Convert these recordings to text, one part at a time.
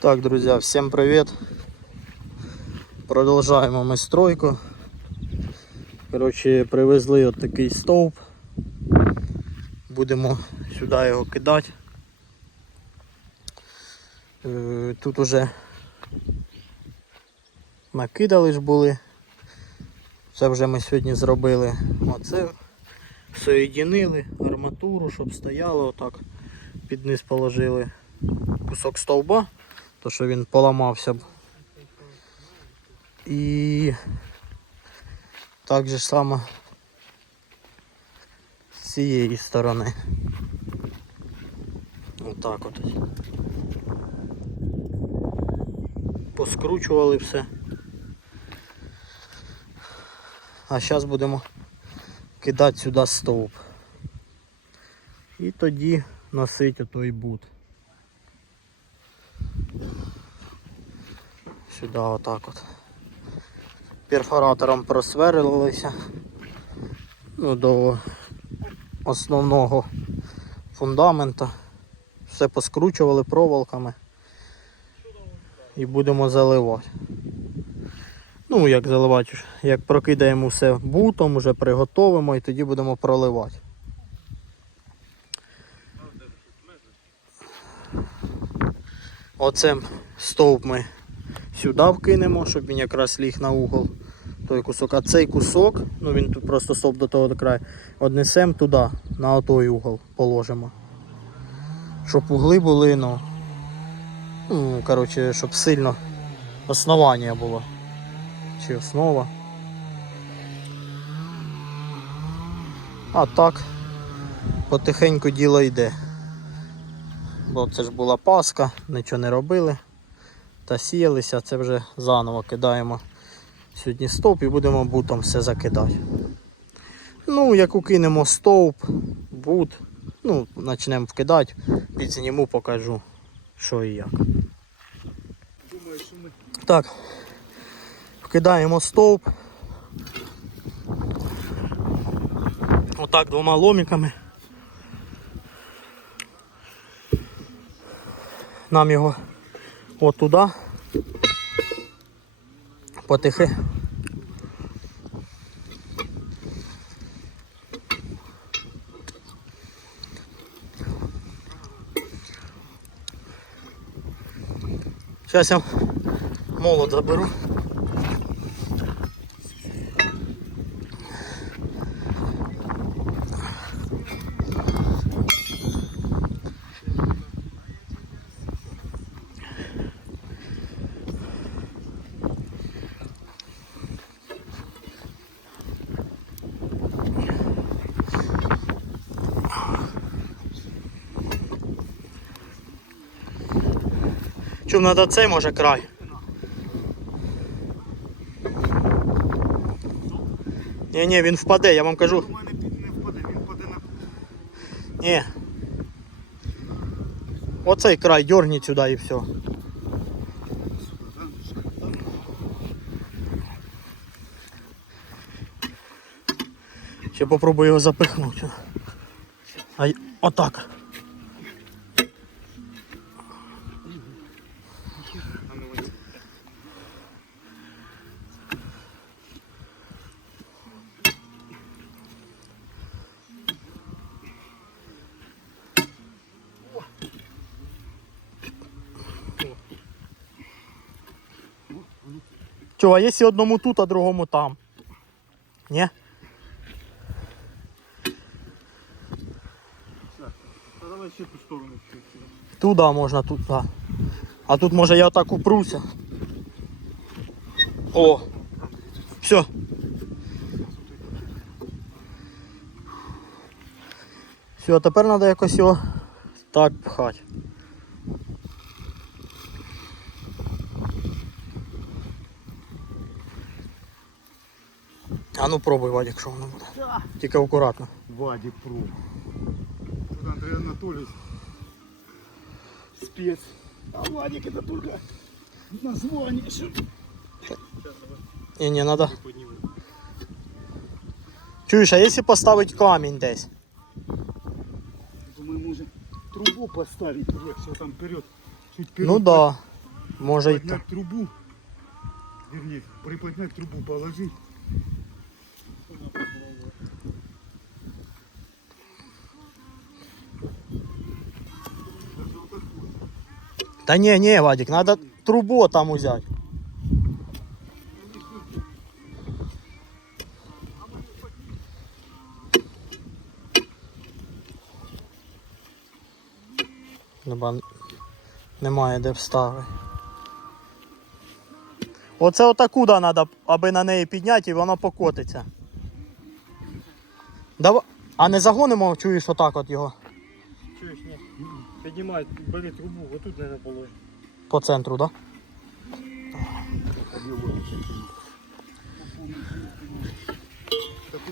Так, друзья, всем привет. Продовжаємо ми стройку. Коротше, привезли от такий стовп. Будемо сюди його кидати. Е, Тут уже накидали ж були. Це вже ми сьогодні зробили. Оце соєдинили арматуру, щоб стояло отак. Під низ положили кусок стовба, то що він поламався б. І так же само з цієї сторони. Отак от. Поскручували все. А зараз будемо кидати сюди стовп. І тоді носити той бут. Сюди отак от. Перфоратором просверлилися ну, до основного фундамента. Все поскручували проволоками і будемо заливати. Ну, як заливати, як прокидаємо все бутом, вже приготовимо і тоді будемо проливати. Оце стовп ми сюди вкинемо, щоб він якраз ліг на угол. Той кусок. А цей кусок, ну він тут просто стовп до того до краю, однесемо туди, на той угол положимо. Щоб угли були, ну, ну коротше, щоб сильно основання було. Чи основа. А так, потихеньку діло йде. Бо це ж була паска, нічого не робили. Та сіялися, це вже заново кидаємо сьогодні стовп і будемо бутом все закидати. Ну, як укинемо стовп, бут, ну, почнемо вкидати, підзніму, покажу, що і як. Так, вкидаємо стовп. Отак двома ломіками. Нам його от туди. Потихи. Зараз я молот заберу. Чому треба цей може край? Ні, ні, він впаде, я вам кажу. Не впаде, він впаде на Ні. Оцей край дерніть сюди і все. Ще попробую його запихнути. А отак. Чого, а якщо одному тут, а другому там? Ні? Та давай ще ту сторону. Туди можна, тут. Да. А тут може я отак упруся. О! Все. Все, а тепер треба якось його так пхати. А ну пробуй, Вадик, що воно буде. Тільки акуратно. Вадик Про. Тут Андрей Анатольевич. Спец. А Вадик это только название. Что? Ні, не треба. Чуєш, а якщо поставити камінь десь? Думаю, может трубу поставить, если там вперед. Чуть вперед. Ну да. Може й так. Поднять трубу. Вернее, приподнять трубу, положить. Та ні, ні, Вадик, треба трубу там взяти. Нема- Немає де вставити. Оце отаку да, треба, аби на неї підняти і воно покотиться. Дава... А не загонимо, чуєш, отак от його Чуєш, ні. Піднімай, бери трубу, отут не положи. по центру, так?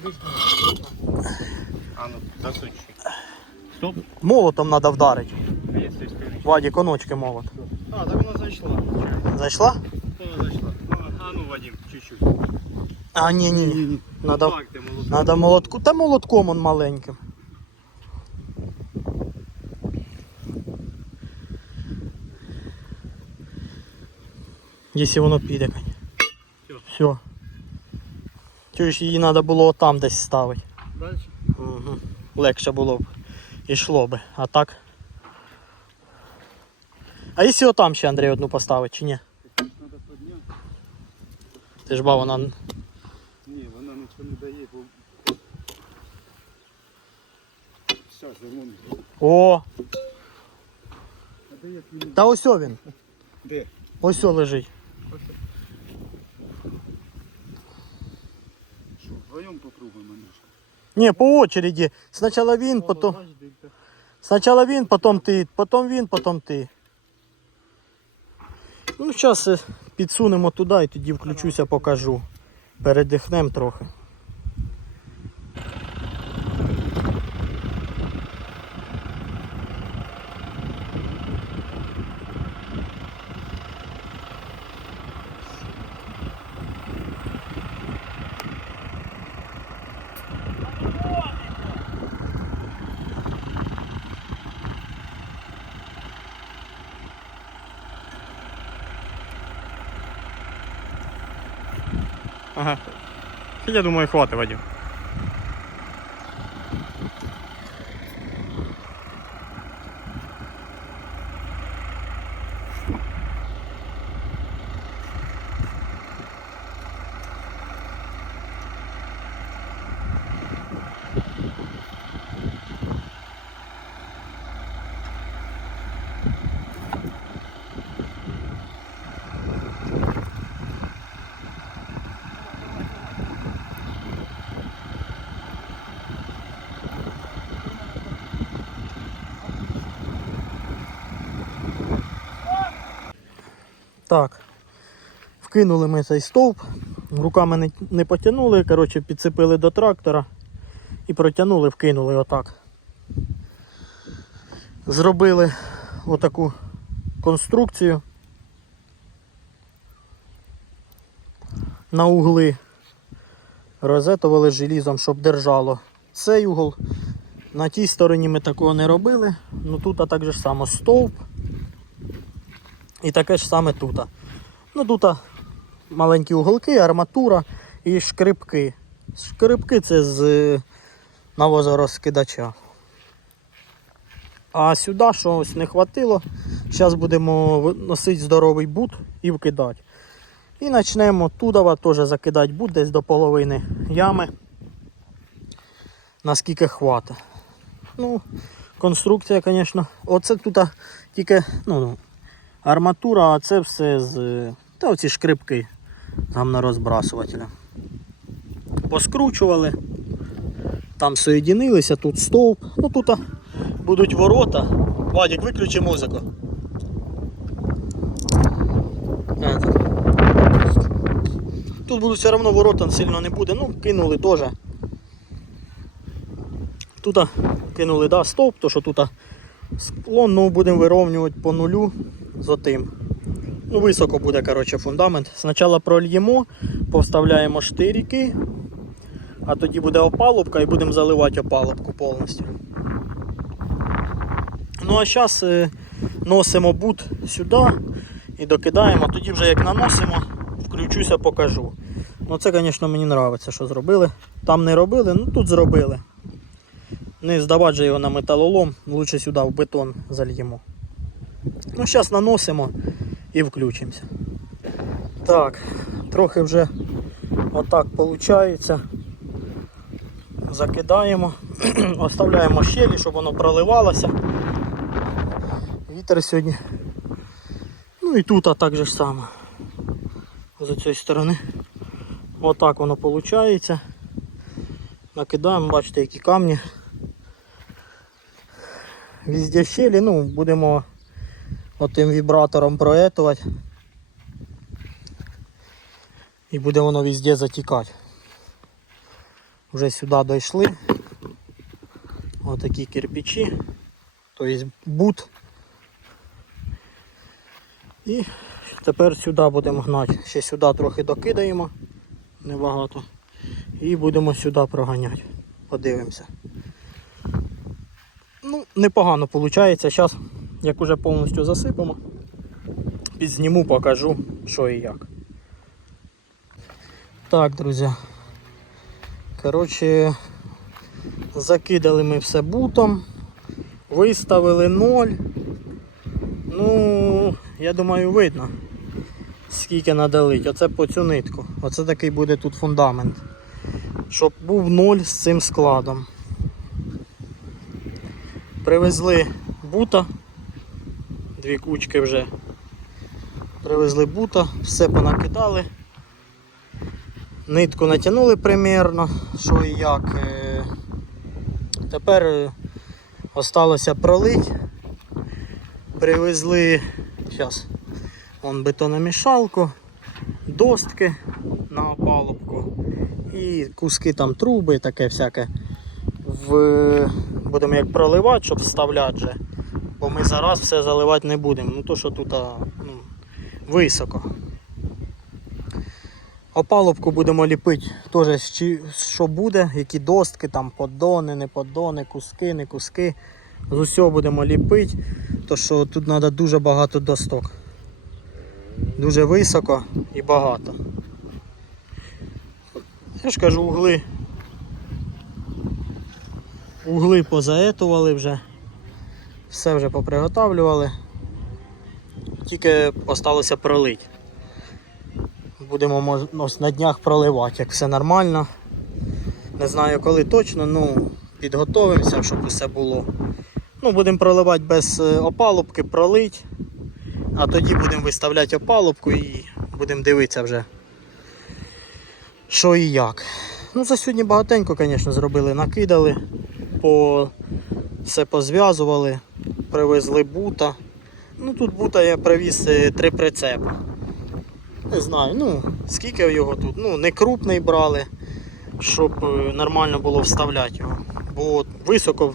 Ж А ну, засучи. Стоп. Молотом треба вдарити. Все скажу. Вадік, коночки молот. А, так вона зайшла. Зайшла? Вона зайшла. А ну, Вадим, чуть-чуть. А, ні, ні. Надо, надо молотку. Та молотком он маленьким. Якщо воно піде. Все. Чуєш, її треба було там десь ставити. Дальше. Угу. Легше було б. Ішло би. А так. А якщо отам ще Андрій одну поставить, чи ні? Ти ж ба, вона. Ні, вона нічого не дає, бо... Сейчас, вон. О! Та ось він. Де? Ось о лежить. Що, вдвоєм попробуємо, Андрюшка? Ні, по очереді. Сначала він, потом. Сначала він, потім ти, потім він, потом ти. Ну, зараз підсунемо туди і тоді включуся, покажу. Передихнемо трохи. Ага. Я думаю, хватить, Вадим. Так. Вкинули ми цей стовп, руками не, не потягнули, коротше, підцепили до трактора і протягнули, вкинули отак. Зробили отаку конструкцію на угли. Розетували желізом, щоб держало цей угол. На тій стороні ми такого не робили. Ну тут а так же само стовп. І таке ж саме тут. Ну тут маленькі уголки, арматура і шкрипки. Шкрипки це з е, навозорозкидача. А сюди щось не хватило. Зараз будемо носити здоровий бут і вкидати. І почнемо туди теж закидати бут десь до половини ями. Наскільки хватить. Ну, конструкція, звісно. Оце тут тільки, ну, арматура, а це все з. Та оці шкрипки гамнорозбрасувателя. Поскручували, там соєдинилися, тут стовп. Ну тут будуть ворота. Вадик, виключи музику. Тут будуть все одно ворота сильно не буде. Ну, кинули теж. Тут кинули да, стовп, то що тут склон ну, будемо вирівнювати по нулю з отим. Ну, високо буде коротше, фундамент. Спочатку прольємо, повставляємо штирики, а тоді буде опалубка і будемо заливати опалубку повністю. Ну а зараз носимо бут сюди і докидаємо. Тоді вже як наносимо, включуся, покажу. Ну це, звісно, мені подобається, що зробили. Там не робили, ну тут зробили. Не здавати його на металолом, лучше сюди в бетон зальємо. Ну, зараз наносимо і включимося. Так, трохи вже отак виходить. Закидаємо, оставляємо щелі, щоб воно проливалося. Вітер сьогодні. Ну і тут а так же ж само. З цієї сторони. Отак воно виходить. Накидаємо, бачите, які камні. Везде щелі, ну, будемо отим вібратором проетувати. І буде воно везде затікати. Вже сюди дійшли. Отакі кирпичі. Тобто бут. І тепер сюди будемо гнати. Ще сюди трохи докидаємо. Небагато. І будемо сюди проганяти. Подивимося. Ну, непогано виходить. Зараз, як уже повністю засипемо, підзніму, покажу, що і як. Так, друзі. Коротше, закидали ми все бутом, виставили ноль. Ну, я думаю, видно, скільки надалить. Оце по цю нитку. Оце такий буде тут фундамент. Щоб був ноль з цим складом. Привезли бута, дві кучки вже. Привезли бута, все понакидали. Нитку натягнули примірно, що і як. Е, Тепер е, осталося пролить. Привезли зараз вон бетономішалку, достки на опалубку і куски там труби, таке всяке. В... Будемо як проливати, щоб вставляти. Бо ми зараз все заливати не будемо. Ну то що тут ну, високо. Опалубку будемо ліпити теж що буде, які достки, там поддони, не поддони, куски, не куски. З усього будемо ліпити, то що тут треба дуже багато досток. Дуже високо і багато. Я ж кажу, угли. Угли позаетували вже. Все вже поприготавлювали. Тільки осталося пролити. Будемо мож- ось на днях проливати, як все нормально. Не знаю коли точно, ну підготовимося, щоб все було. Ну, будемо проливати без е, опалубки, пролить. А тоді будемо виставляти опалубку і будемо дивитися вже, що і як. Ну, за сьогодні багатенько, звісно, зробили, накидали, по... все позв'язували, привезли бута. Ну тут бута я привіз е, три прицепи. Не знаю, ну скільки його тут. Ну, не крупний брали, щоб е, нормально було вставляти його. Бо високо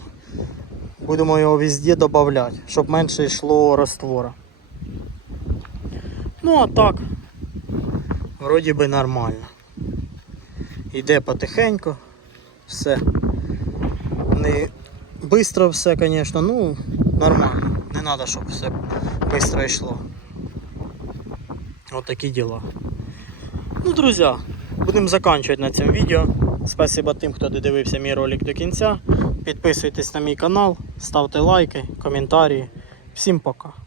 будемо його везде додати, щоб менше йшло раствора. Ну а так, вроді би нормально. Йде потихеньку, все. Не швидко все, звісно, ну нормально. Не треба, щоб все швидко йшло. От такі діла. Ну, друзі, будемо закінчувати на цьому відео. Спасибо тим, хто додивився мій ролик до кінця. Підписуйтесь на мій канал, ставте лайки, коментарі. Всім пока.